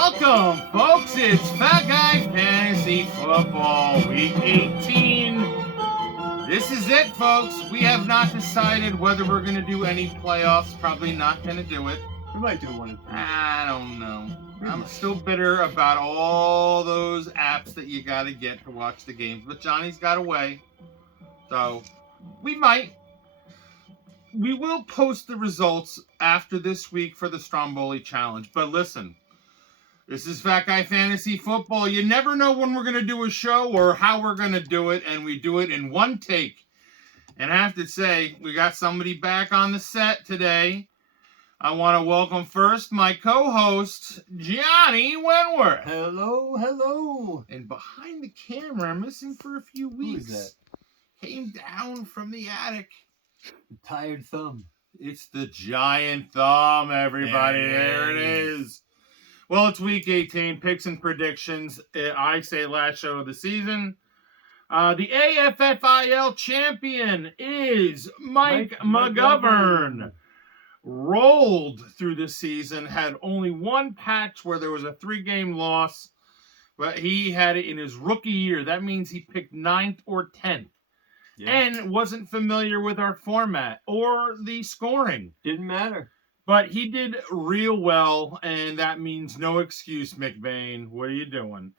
Welcome, folks. It's Fat Guy Fantasy Football Week 18. This is it, folks. We have not decided whether we're going to do any playoffs. Probably not going to do it. We might do one. I don't know. I'm still bitter about all those apps that you got to get to watch the games. But Johnny's got away. So, we might. We will post the results after this week for the Stromboli Challenge. But listen, this is Fat Guy Fantasy Football. You never know when we're going to do a show or how we're going to do it, and we do it in one take. And I have to say, we got somebody back on the set today. I want to welcome first my co-host, Johnny Wentworth. Hello, hello. And behind the camera, missing for a few weeks. Who is that? Came down from the attic. The tired thumb. It's the giant thumb, everybody. There it is. Well, it's week 18. Picks and predictions. I say last show of the season. The AFFIL champion is Mike McGovern. Rolled through the season. Had only one patch where there was a 3-game loss. But he had it in his rookie year. That means he picked 9th or 10th. Yeah. And wasn't familiar with our format or the scoring. Didn't matter. But he did real well, and that means no excuse, McVane. What are you doing?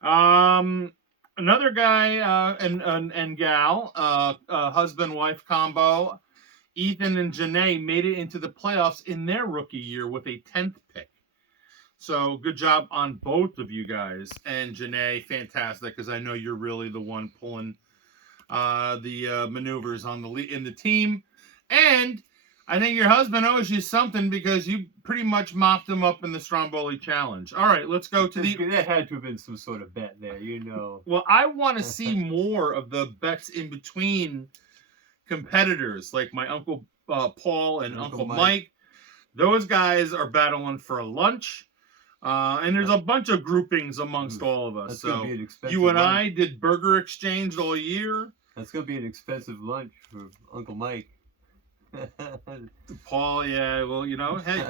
Another guy and gal, husband-wife combo, Ethan and Janae made it into the playoffs in their rookie year with a 10th pick. So good job on both of you guys. And Janae, fantastic, because I know you're really the one pulling the maneuvers on in the team. And I think your husband owes you something because you pretty much mopped him up in the Stromboli Challenge. All right, let's go to That had to have been some sort of bet there, you know. Well, I want to see more of the bets in between competitors, like my Uncle Paul and Uncle Mike. Those guys are battling for a lunch. And there's a bunch of groupings amongst all of us. That's so be an expensive you and lunch. I did burger exchange all year. That's going to be an expensive lunch for Uncle Mike. Paul, yeah, well, you know, hey,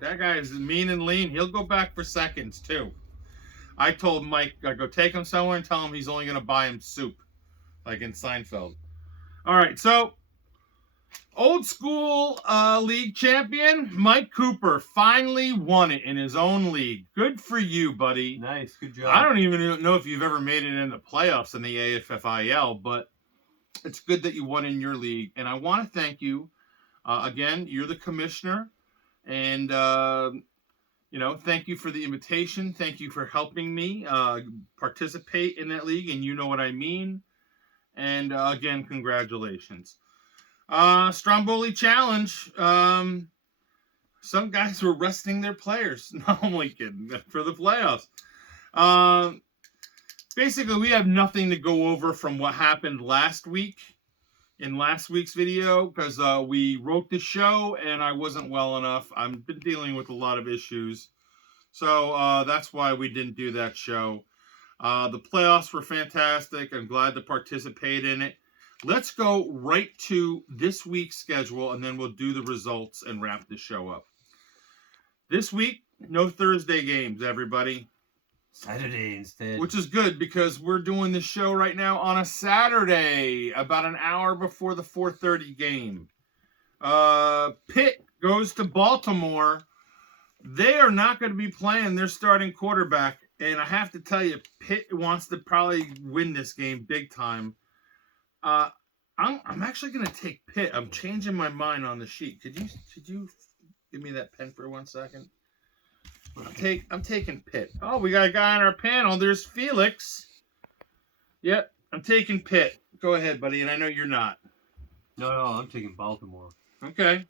that guy is mean and lean. He'll go back for seconds, too. I told Mike, I go take him somewhere and tell him he's only going to buy him soup, like in Seinfeld. All right, so old school league champion, Mike Cooper, finally won it in his own league. Good for you, buddy. Nice, good job. I don't even know if you've ever made it in the playoffs in the AFFIL, but it's good that you won in your league. And I want to thank you. Again, you're the commissioner. And, thank you for the invitation. Thank you for helping me participate in that league. And you know what I mean. And, again, congratulations. Stromboli Challenge. Some guys were resting their players. No, I'm only kidding. For the playoffs. Basically, we have nothing to go over from what happened last week in last week's video because we wrote the show and I wasn't well enough. I've been dealing with a lot of issues. So that's why we didn't do that show. The playoffs were fantastic. I'm glad to participate in it. Let's go right to this week's schedule and then we'll do the results and wrap the show up. This week, no Thursday games, everybody. Saturday instead. Which is good because we're doing this show right now on a Saturday, about an hour before the 4:30 game. Pitt goes to Baltimore. They are not going to be playing their starting quarterback. And I have to tell you, Pitt wants to probably win this game big time. I'm actually going to take Pitt. I'm changing my mind on the sheet. Could you give me that pen for 1 second? I'm taking Pitt. Oh, we got a guy on our panel. There's Felix. Yep, I'm taking Pitt. Go ahead, buddy. And I know you're not. No, I'm taking Baltimore. Okay.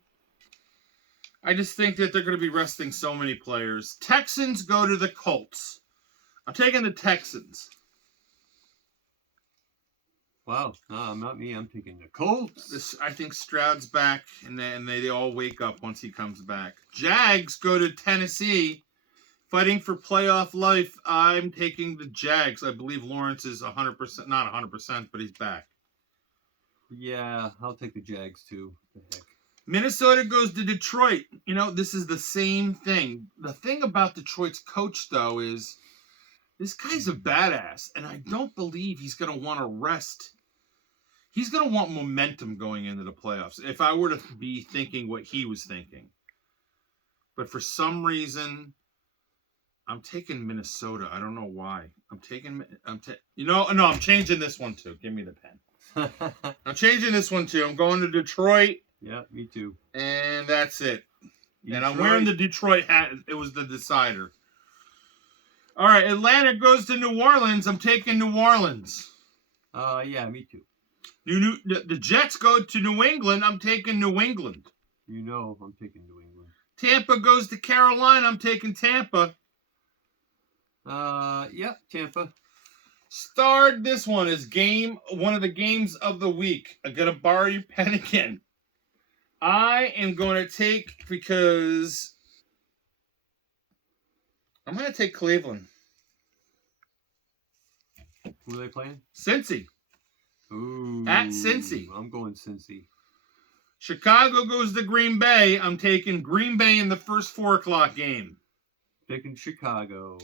I just think that they're going to be resting so many players. Texans go to the Colts. I'm taking the Texans. Wow. No, not me. I'm taking the Colts. I think Stroud's back, and then they all wake up once he comes back. Jags go to Tennessee. Fighting for playoff life, I'm taking the Jags. I believe Lawrence is 100%, not 100%, but he's back. Yeah, I'll take the Jags too. The heck. Minnesota goes to Detroit. You know, this is the same thing. The thing about Detroit's coach, though, is this guy's a badass, and I don't believe he's going to want to rest. He's going to want momentum going into the playoffs, if I were to be thinking what he was thinking. But for some reason, I'm taking Minnesota. I don't know why. I'm changing this one too. Give me the pen. I'm changing this one too. I'm going to Detroit. Yeah, me too. And that's it. Detroit. And I'm wearing the Detroit hat. It was the decider. All right, Atlanta goes to New Orleans. I'm taking New Orleans. Yeah, me too. The Jets go to New England. I'm taking New England. You know I'm taking New England. Tampa goes to Carolina. I'm taking Tampa. Yeah, Tampa. Starred this one is one of the games of the week. I'm going to borrow your pen again. I am going to take, because I'm going to take Cleveland. Who are they playing? Cincy. Ooh. At Cincy. I'm going Cincy. Chicago goes to Green Bay. I'm taking Green Bay in the first 4 o'clock game. Taking Chicago.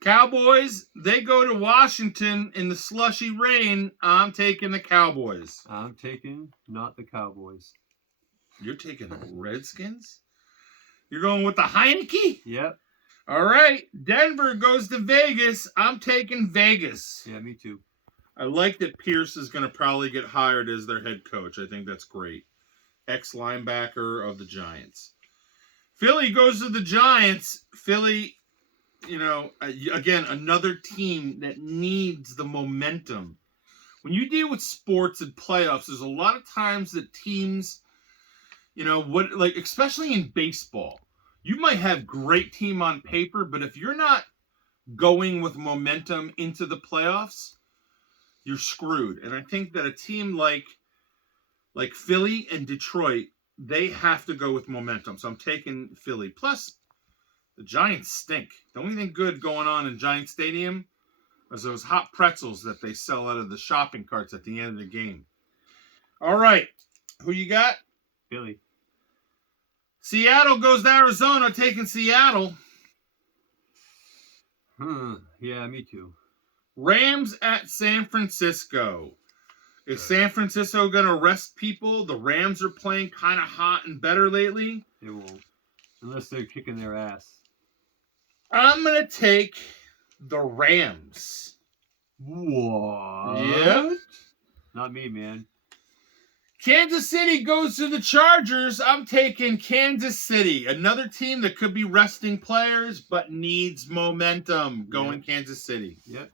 Cowboys, they go to Washington in the slushy rain. I'm taking the Cowboys. I'm taking not the Cowboys. You're taking the Redskins? You're going with the Heineke? Yep. All right. Denver goes to Vegas. I'm taking Vegas. Yeah, me too. I like that Pierce is going to probably get hired as their head coach. I think that's great. Ex-linebacker of the Giants. Philly goes to the Giants. Philly, you know, again, another team that needs the momentum. When you deal with sports and playoffs, there's a lot of times that teams, you know, especially in baseball, you might have great team on paper, but if you're not going with momentum into the playoffs, you're screwed. And I think that a team like Philly and Detroit, they have to go with momentum. So I'm taking Philly. Plus, the Giants stink. The only thing good going on in Giant Stadium is those hot pretzels that they sell out of the shopping carts at the end of the game. All right. Who you got? Philly. Seattle goes to Arizona, taking Seattle. Yeah, me too. Rams at San Francisco. Is San Francisco going to rest people? The Rams are playing kind of hot and better lately. They won't. Unless they're kicking their ass. I'm going to take the Rams. What? Yeah. Not me, man. Kansas City goes to the Chargers. I'm taking Kansas City. Another team that could be resting players, but needs momentum. Going Kansas City. Yep.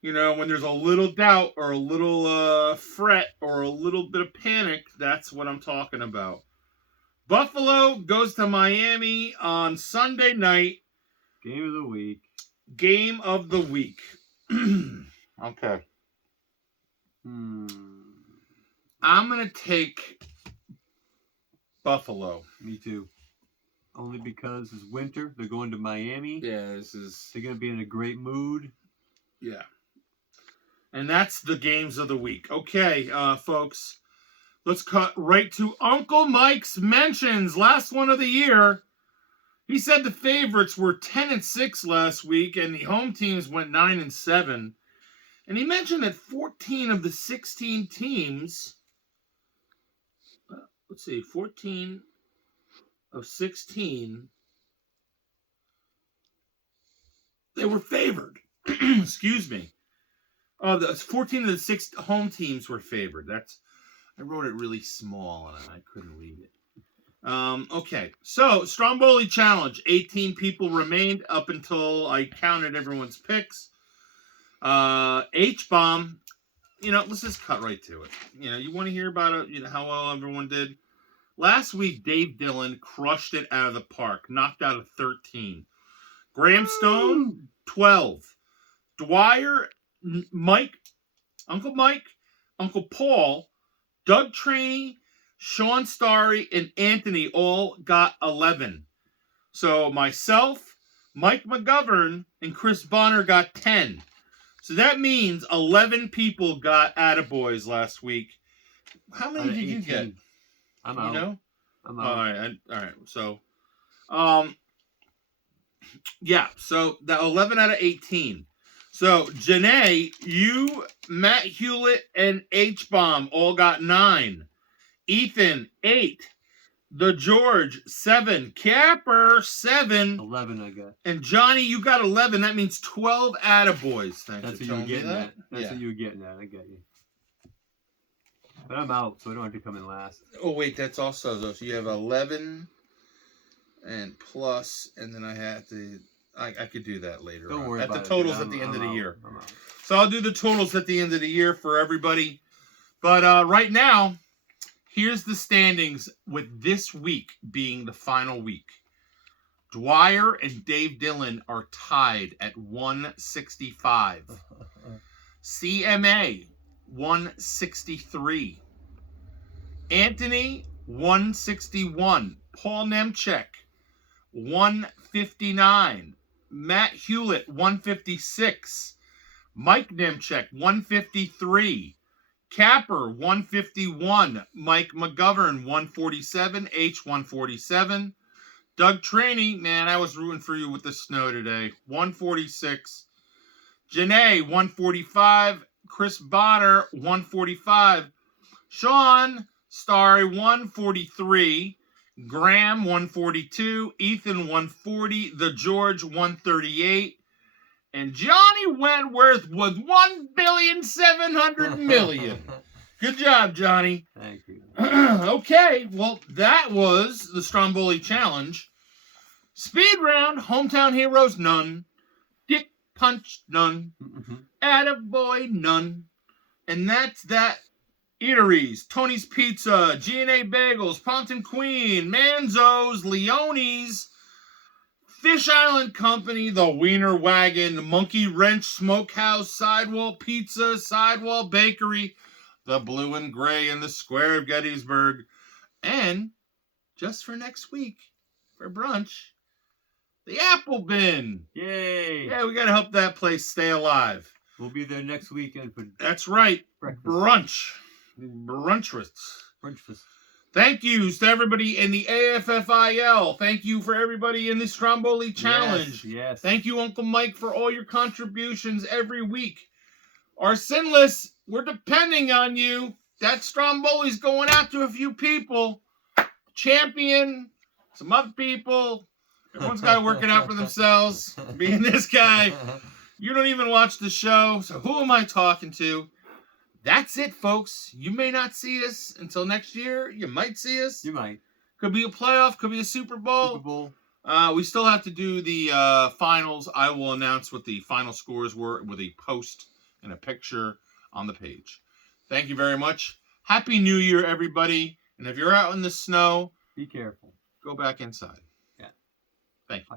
You know, when there's a little doubt or a little fret or a little bit of panic, that's what I'm talking about. Buffalo goes to Miami on Sunday night. Game of the week. Game of the week. Okay. I'm going to take Buffalo. Me too. Only because it's winter. They're going to Miami. Yeah, They're going to be in a great mood. Yeah. And that's the games of the week. Okay, folks. Let's cut right to Uncle Mike's mentions. Last one of the year. He said the favorites were 10-6 last week, and the home teams went 9-7. And he mentioned that 14 of the 16 teams... 14 of 16, they were favored. Excuse me. 14 of the 6 home teams were favored. I wrote it really small and I couldn't read it. Okay, so Stromboli Challenge. 18 people remained up until I counted everyone's picks. H-Bomb. You know, let's just cut right to it. You know, you want to hear about it, you know, how well everyone did? Last week, Dave Dillon crushed it out of the park, knocked out of 13. Graham Stone, 12. Dwyer, Uncle Mike, Uncle Paul, Doug Traney, Sean Starry, and Anthony all got 11. So myself, Mike McGovern, and Chris Bonner got 10. So that means 11 people got attaboys last week. How many did you get? I'm You out. know? I'm All out. right. All right. So, yeah. So the 11 out of 18. So Janae, you, Matt Hewlett, and H Bomb all got 9. Ethan 8. The George 7. Capper 7. 11, I got. And Johnny, you got 11. That means 12 attaboys. Thanks That's for what you were telling me getting that. at. That's what you were getting at. I got you. But I'm out, so I don't have to come in last. Oh wait, that's also though. So you have 11 and plus, and then I had to. I could do that later. Don't on. worry At about the it. totals dude. at the end of the out. year. I'm out. So I'll do the totals at the end of the year for everybody. But right now, here's the standings with this week being the final week. Dwyer and Dave Dillon are tied at 165. CMA 163. Anthony 161. Paul Nemchek 159. Matt Hewlett 156. Mike Nemchek 153. Capper 151. Mike McGovern 147. H 147. Doug Traney, man, I was rooting for you with the snow today. 146. Janae 145. Chris Bonner 145. Sean Starry 143. Graham 142. Ethan 140. The George 138. And Johnny Wentworth with 1,700,000,000. Good job, Johnny. Thank you. Okay, well, that was the Stromboli Challenge. Speed round, hometown heroes, none. Dick punch, none. Attaboy, none. And that's that. Eateries, Tony's Pizza, G&A Bagels, Ponton Queen, Manzo's, Leone's, Fish Island Company, The Wiener Wagon, Monkey Wrench Smokehouse, Sidewall Pizza, Sidewall Bakery, The Blue and Gray in the Square of Gettysburg, and just for next week, for brunch, the Apple Bin. Yay! Yeah, we got to help that place stay alive. We'll be there next weekend for That's right. breakfast. Brunch. Brunchfest. Breakfast. Thank yous to everybody in the AFFIL. Thank you for everybody in the Stromboli Challenge. Yes. Thank you, Uncle Mike, for all your contributions every week. Our Sinless, we're depending on you. That Stromboli's going out to a few people. Champion, some other people. Everyone's got to work it out for themselves. Being this guy, you don't even watch the show, so who am I talking to? That's it, folks. You may not see us until next year. You might see us. You might. Could be a playoff. Could be a Super Bowl. Super Bowl. We still have to do the finals. I will announce what the final scores were with a post and a picture on the page. Thank you very much. Happy New Year, everybody. And if you're out in the snow, Be careful. go back inside. Yeah. Thank you.